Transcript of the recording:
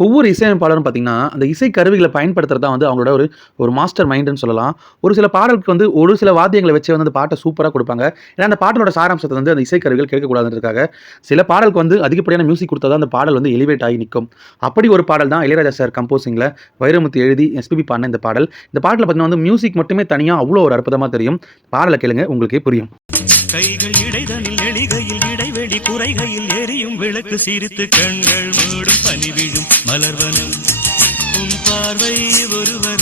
ஒவ்வொரு இசையமைப்பாளரும் பார்த்தீங்கன்னா, அந்த இசை கருவிகள பயன்படுத்துறது தான் வந்து அவங்களோட ஒரு ஒரு மாஸ்டர் மைண்டுன்னு சொல்லலாம். ஒரு சில பாடலுக்கு வந்து ஒரு சில வாத்தியங்கள வச்சே வந்து அந்த பாட்ட சூப்பரா குடுப்பாங்க. ஏன்னா, அந்த பாட்டலோட சாராம்சத்த வந்து அந்த இசை கருவிகள் கெடுக்கக்கூடாதுன்றதுக்காக, சில பாடலுக்கு வந்து அதிகப்படியான மியூசிக் குடுத்தா தான் அந்த பாடல் வந்து எலிவேட் ஆகி நிக்கும். அப்படி ஒரு பாடல் தான் இளையராஜா சார் கம்போசிங்ல வைரமுத்து எழுதி எஸ்பிபி பாடுன இந்த பாடல். இந்த பாட்டுல பார்த்தீங்கன்னா வந்து மியூசிக் மட்டுமே தனியா அவ்ளோ ஒரு அற்புதமா தெரியும். பாடல கேளுங்க உங்களுக்கே புரியும். கைகள் இடைதனில் எளிகையில் இடைவெளி குறைகையில் எரியும் விளக்கு சிரித்து கண்கள் மூடும் பனி விழும் மலர்வனம் உன் பார்வை ஒருவர்